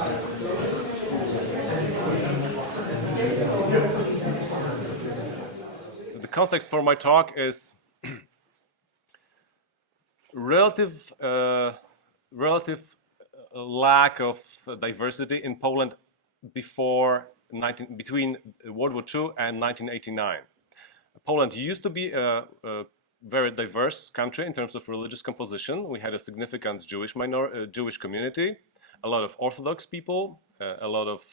So the context for my talk is relative lack of diversity in Poland between World War II and 1989. Poland used to be a very diverse country in terms of religious composition. We had a significant Jewish community, a lot of Orthodox people, a lot of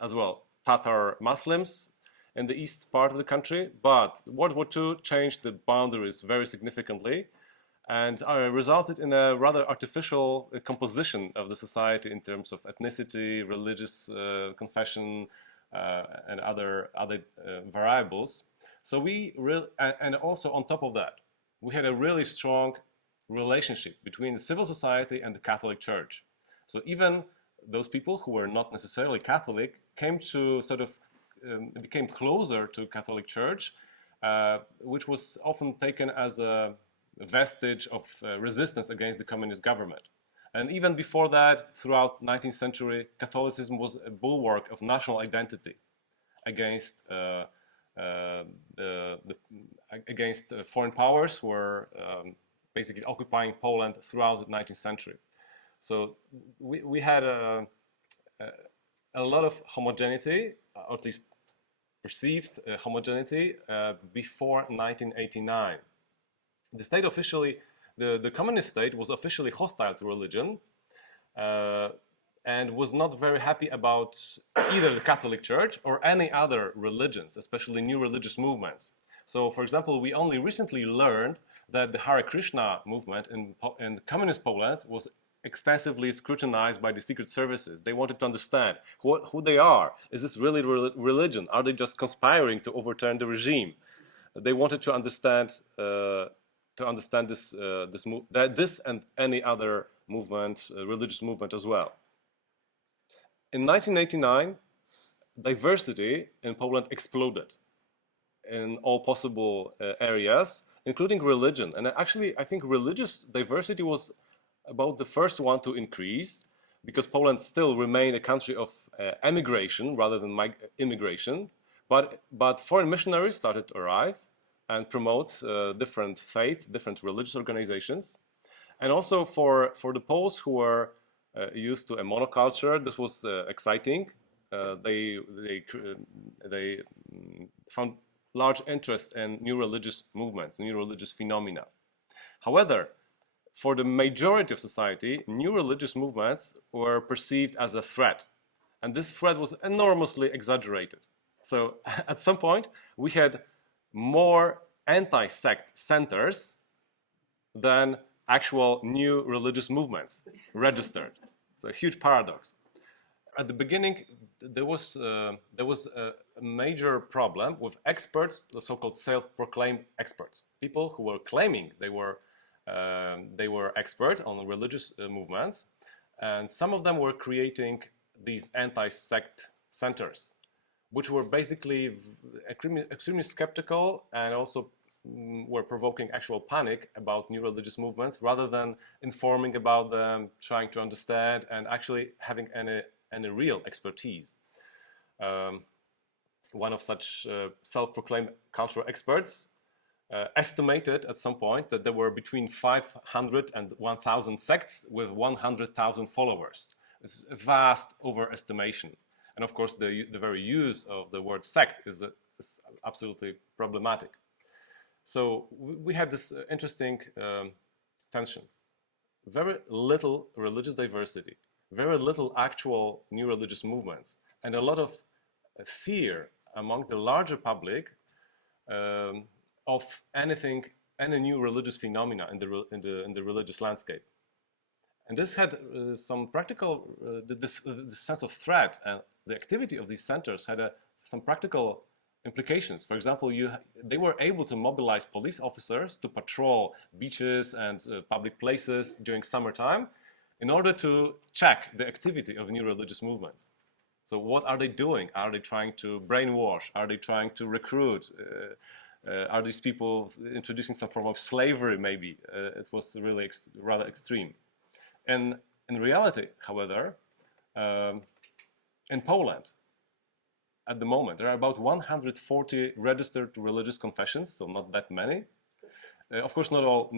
as well Tatar Muslims in the east part of the country. But World War II changed the boundaries very significantly, and resulted in a rather artificial composition of the society in terms of ethnicity, religious confession, and other variables. So and also on top of that, we had a really strong relationship between the civil society and the Catholic Church. So even those people who were not necessarily Catholic came to became closer to Catholic Church, which was often taken as a vestige of resistance against the communist government. And even before that, throughout 19th century, Catholicism was a bulwark of national identity against foreign powers who were basically occupying Poland throughout the 19th century. So we had a lot of homogeneity, or at least perceived homogeneity, before 1989. The state the communist state was officially hostile to religion, and was not very happy about either the Catholic Church or any other religions, especially new religious movements. So, for example, we only recently learned that the Hare Krishna movement in communist Poland was extensively scrutinized by the secret services. They wanted to understand who they are. Is this really religion? Are they just conspiring to overturn the regime? They wanted to understand this and any other movement, religious movement as well. In 1989, diversity in Poland exploded in all possible areas, including religion. And actually, I think religious diversity was about the first one to increase, because Poland still remained a country of emigration rather than immigration. But foreign missionaries started to arrive and promote different faith, different religious organizations. And also for the Poles who were used to a monoculture, this was exciting. They found large interest in new religious movements, new religious phenomena. However, for the majority of society, new religious movements were perceived as a threat. And this threat was enormously exaggerated. So at some point, we had more anti-sect centers than actual new religious movements registered. So a huge paradox. At the beginning, there was a major problem with experts, the so-called self-proclaimed experts, people who were claiming they were expert on religious movements, and some of them were creating these anti-sect centers, which were basically extremely skeptical and also were provoking actual panic about new religious movements, rather than informing about them, trying to understand, and actually having any real expertise. One of such self-proclaimed cultural experts estimated at some point that there were between 500 and 1,000 sects with 100,000 followers. It's a vast overestimation. And of course, the very use of the word sect is absolutely problematic. So we had this interesting tension. Very little religious diversity, very little actual new religious movements, and a lot of fear among the larger public of any new religious phenomena in the religious landscape. And this had some practical, this sense of threat, and the activity of these centers had some practical implications. For example, they were able to mobilize police officers to patrol beaches and public places during summertime in order to check the activity of new religious movements. So what are they doing? Are they trying to brainwash? Are they trying to recruit? Are these people introducing some form of slavery, maybe? It was really rather extreme. And in reality, however, In Poland, at the moment, there are about 140 registered religious confessions, so not that many. Of course, not all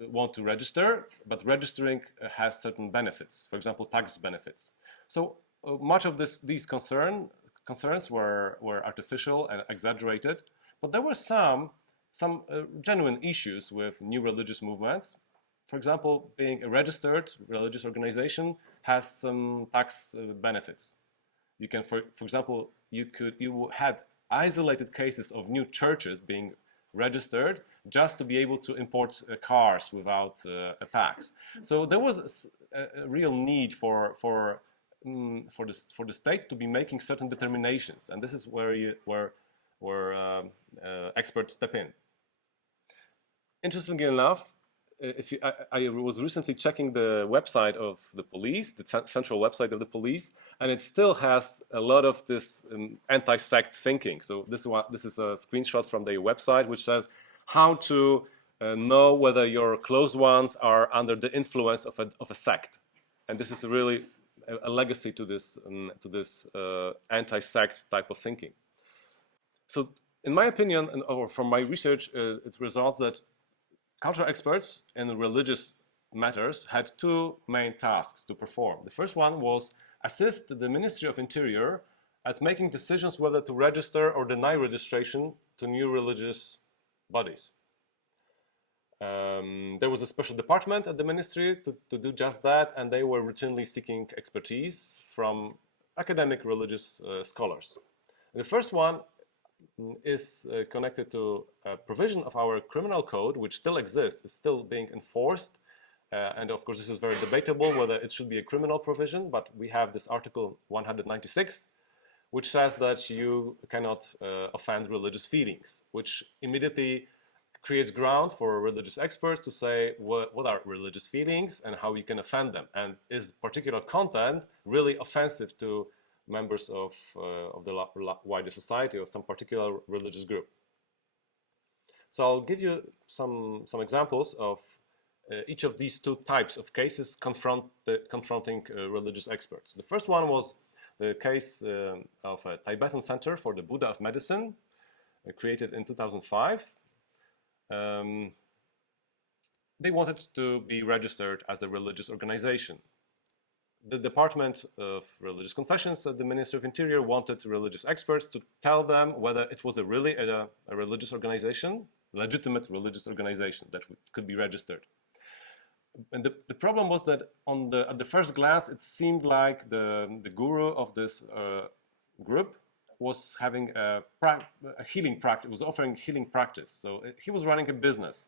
want to register, but registering has certain benefits, for example, tax benefits. So much of these concerns were artificial and exaggerated, but there were some genuine issues with new religious movements. For example, being a registered religious organization has some tax benefits. You can, for example, you had isolated cases of new churches being registered just to be able to import cars without a tax. So there was a real need for the state to be making certain determinations, and this is where experts step in. Interestingly enough, I was recently checking the website of the police, the central website of the police, and it still has a lot of this anti-sect thinking. So this is a screenshot from their website, which says how to know whether your close ones are under the influence of a sect, and this is really a legacy to this anti-sect type of thinking. So, in my opinion, or from my research, it results that cultural experts in religious matters had two main tasks to perform. The first one was assist the Ministry of Interior at making decisions whether to register or deny registration to new religious bodies. There was a special department at the ministry to do just that, and they were routinely seeking expertise from academic religious scholars. The first one is connected to a provision of our criminal code, which still exists, is still being enforced. And of course, this is very debatable whether it should be a criminal provision, but we have this Article 196, which says that you cannot offend religious feelings, which immediately creates ground for religious experts to say what are religious feelings and how you can offend them, and is particular content really offensive to members of the wider society or some particular religious group. So I'll give you some examples of each of these two types of cases confronting religious experts. The first one was the case of a Tibetan Center for the Buddha of Medicine, created in 2005. They wanted to be registered as a religious organization. The Department of Religious Confessions at the Ministry of Interior wanted religious experts to tell them whether it was really a religious organization, legitimate religious organization that could be registered. And the problem was that at the first glance, it seemed like the guru of this group was having a healing practice, was offering healing practice. So he was running a business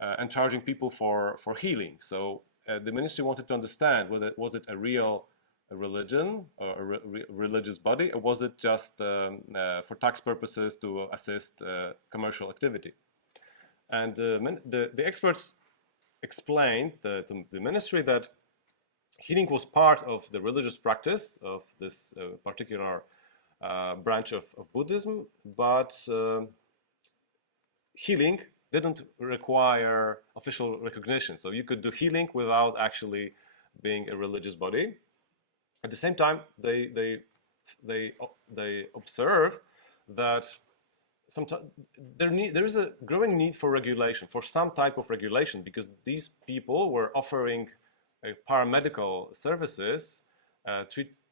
and charging people for healing. So the ministry wanted to understand whether was it a real religion or a religious body, or was it just for tax purposes to assist commercial activity. And the experts explained to the ministry that healing was part of the religious practice of this particular branch of Buddhism, but healing didn't require official recognition. So you could do healing without actually being a religious body. At the same time, they observed that there is a growing need for regulation, for some type of regulation, because these people were offering paramedical services,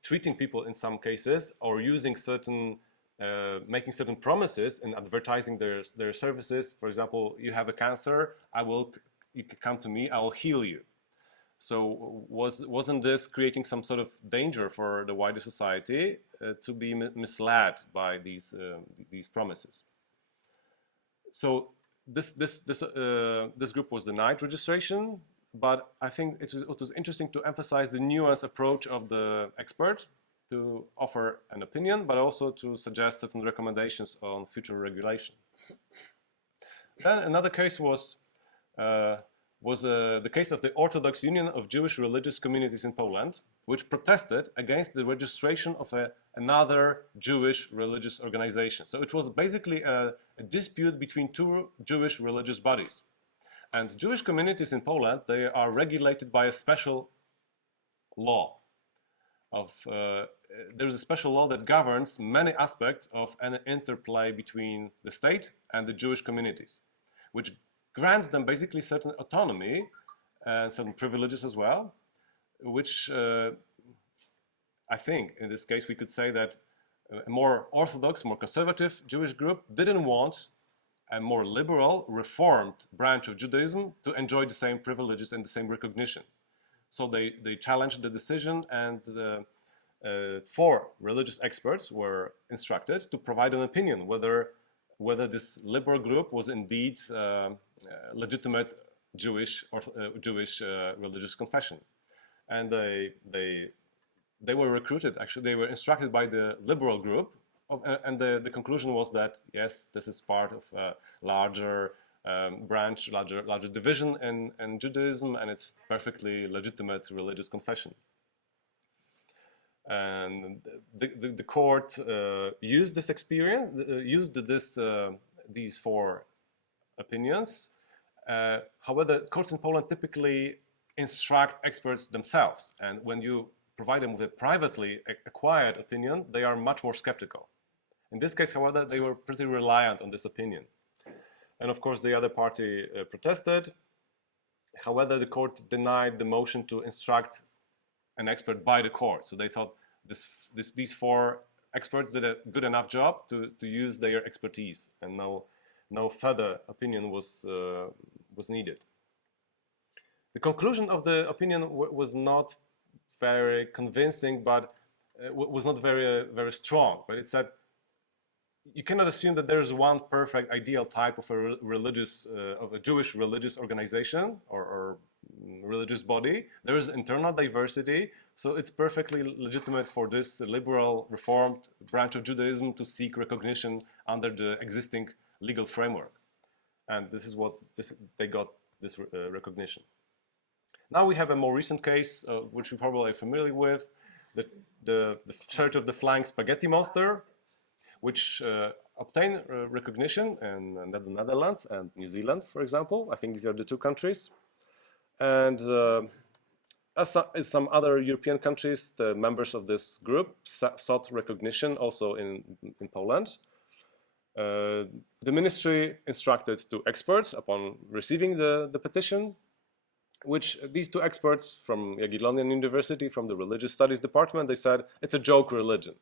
treating people in some cases, or using making certain promises and advertising their services. For example, you have a cancer, you can come to me, I will heal you. So wasn't this creating some sort of danger for the wider society to be misled by these promises? So this group was denied registration, but I think it was interesting to emphasize the nuanced approach of the expert to offer an opinion, but also to suggest certain recommendations on future regulation. Then another case was the case of the Orthodox Union of Jewish Religious Communities in Poland, which protested against the registration of another Jewish religious organization. So it was basically a dispute between two Jewish religious bodies. And Jewish communities in Poland, they are regulated by a special law. there's a special law that governs many aspects of an interplay between the state and the Jewish communities, which grants them basically certain autonomy and certain privileges as well, which I think in this case we could say that a more orthodox, more conservative Jewish group didn't want a more liberal, reformed branch of Judaism to enjoy the same privileges and the same recognition. So they challenged the decision, and 4 religious experts were instructed to provide an opinion whether this liberal group was indeed legitimate Jewish religious confession. And they were recruited, actually they were instructed by the liberal group, and the conclusion was that yes, this is part of a larger branch, larger division in Judaism, and it's perfectly legitimate religious confession. And the court used this experience, these 4 opinions. However, courts in Poland typically instruct experts themselves, and when you provide them with a privately acquired opinion, they are much more skeptical. In this case, however, they were pretty reliant on this opinion. And of course, the other party protested. However, the court denied the motion to instruct an expert by the court. So they thought these 4 experts did a good enough job to use their expertise, and no further opinion was needed. The conclusion of the opinion was not very convincing, but was not very strong. But it said you cannot assume that there is one perfect ideal type of a Jewish religious organization or religious body. There is internal diversity, so it's perfectly legitimate for this liberal reformed branch of Judaism to seek recognition under the existing legal framework, and this is what they got this recognition. Now we have a more recent case, which you probably are familiar with, the Church of the Flying Spaghetti Monster, which obtained recognition in the Netherlands and New Zealand, for example. I think these are the 2 countries. And as some other European countries, the members of this group sought recognition also in Poland. The ministry instructed 2 experts upon receiving the petition, which these 2 experts from Jagiellonian University, from the Religious Studies Department, they said it's a joke religion.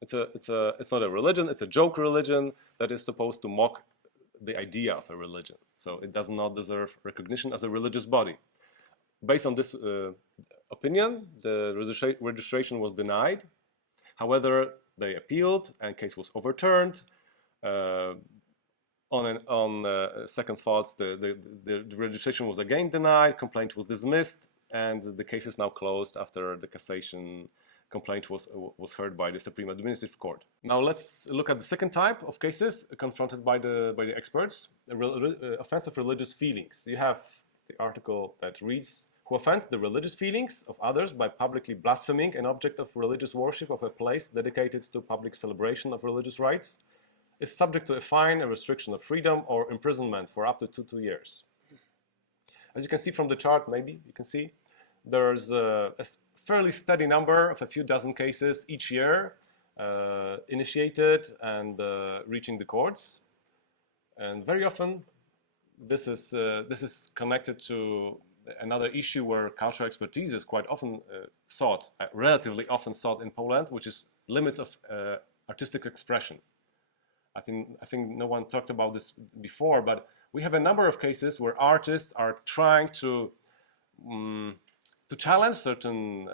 It's not a religion, it's a joke religion that is supposed to mock the idea of a religion. So it does not deserve recognition as a religious body. Based on this opinion, the registration was denied. However, they appealed and case was overturned. On second thoughts, the registration was again denied, complaint was dismissed, and the case is now closed after the cassation complaint was heard by the Supreme Administrative Court. Now let's look at the second type of cases confronted by the experts, offense of religious feelings. You have the article that reads, who offends the religious feelings of others by publicly blaspheming an object of religious worship of a place dedicated to public celebration of religious rites is subject to a fine, a restriction of freedom, or imprisonment for up to 2 years. As you can see from the chart, maybe you can see, there's a fairly steady number of a few dozen cases each year initiated and reaching the courts. And very often this is connected to another issue where cultural expertise is quite often sought, relatively often sought in Poland, which is limits of artistic expression. I think no one talked about this before, but we have a number of cases where artists are trying to challenge certain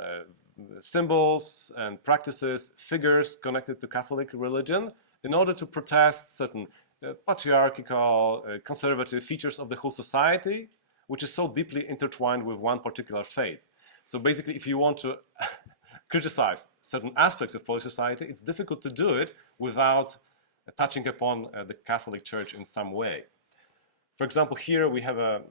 symbols and practices, figures connected to Catholic religion, in order to protest certain patriarchal, conservative features of the whole society, which is so deeply intertwined with one particular faith. So basically, if you want to criticize certain aspects of Polish society, it's difficult to do it without touching upon the Catholic Church in some way. For example, here we have an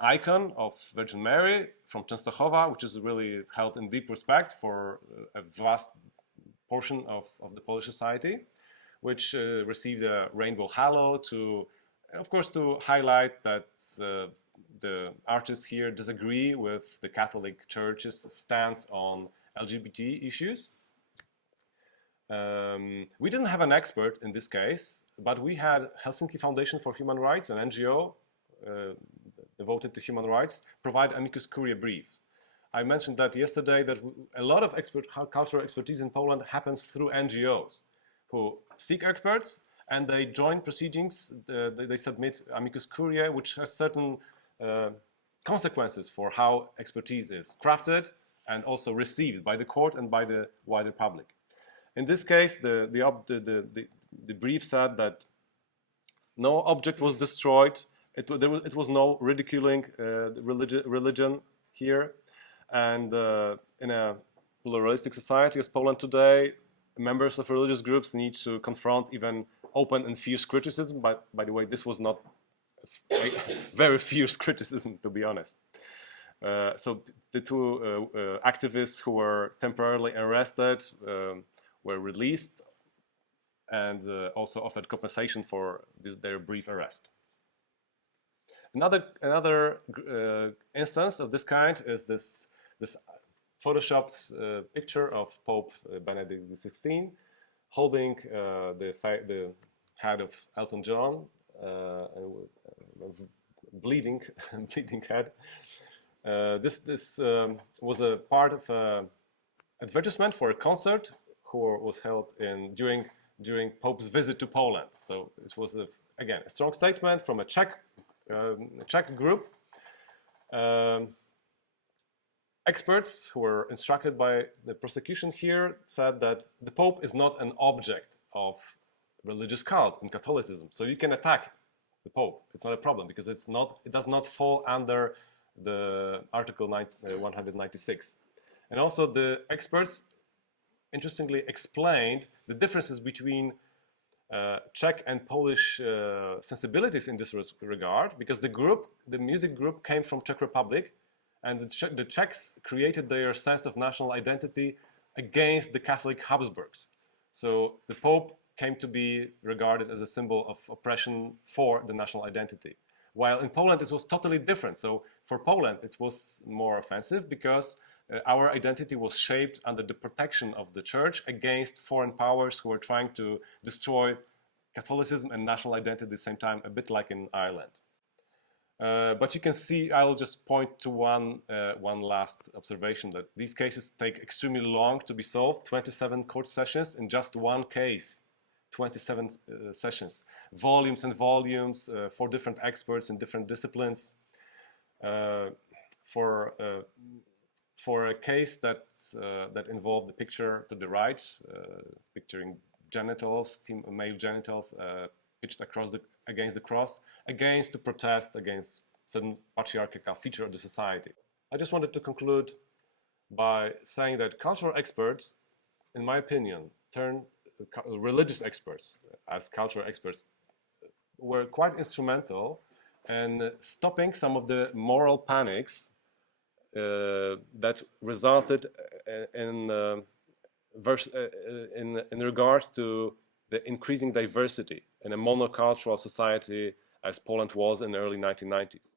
icon of Virgin Mary from Częstochowa, which is really held in deep respect for a vast portion of the Polish society, which received a rainbow halo to, of course, to highlight that the artists here disagree with the Catholic Church's stance on LGBT issues. We didn't have an expert in this case, but we had Helsinki Foundation for Human Rights, an NGO devoted to human rights, provide amicus curiae brief. I mentioned that yesterday, that a lot of cultural expertise in Poland happens through NGOs who seek experts and they join proceedings, they submit amicus curiae, which has certain consequences for how expertise is crafted and also received by the court and by the wider public. In this case, the brief said that no object was destroyed. It was no ridiculing religion here. And in a pluralistic society as Poland today, members of religious groups need to confront even open and fierce criticism. But by the way, this was not a very fierce criticism, to be honest. So the two activists who were temporarily arrested were released and also offered compensation for their brief arrest. Another instance of this kind is this photoshopped picture of Pope Benedict XVI holding the head of Elton John, bleeding head. This was a part of an advertisement for a concert was held during Pope's visit to Poland. So it was again a strong statement from a Czech group. Experts who were instructed by the prosecution here said that the Pope is not an object of religious cult in Catholicism. So you can attack the Pope. It's not a problem because it does not fall under the Article 196. And also the experts interestingly explained the differences between Czech and Polish sensibilities in this regard, because the music group came from Czech Republic, and the Czechs created their sense of national identity against the Catholic Habsburgs. So the Pope came to be regarded as a symbol of oppression for the national identity. While in Poland it was totally different. So for Poland it was more offensive because our identity was shaped under the protection of the church against foreign powers who were trying to destroy Catholicism and national identity at the same time, a bit like in Ireland. But you can see, I'll just point to one last observation, that these cases take extremely long to be solved. 27 court sessions in just one case. 27 sessions, volumes and volumes for different experts in different disciplines. For a case that involved the picture to the right, picturing genitals, male genitals pitched against the cross, to protest against certain patriarchal feature of the society. I just wanted to conclude by saying that cultural experts, in my opinion, religious experts as cultural experts, were quite instrumental in stopping some of the moral panics that resulted in regards to the increasing diversity in a monocultural society as Poland was in the early 1990s.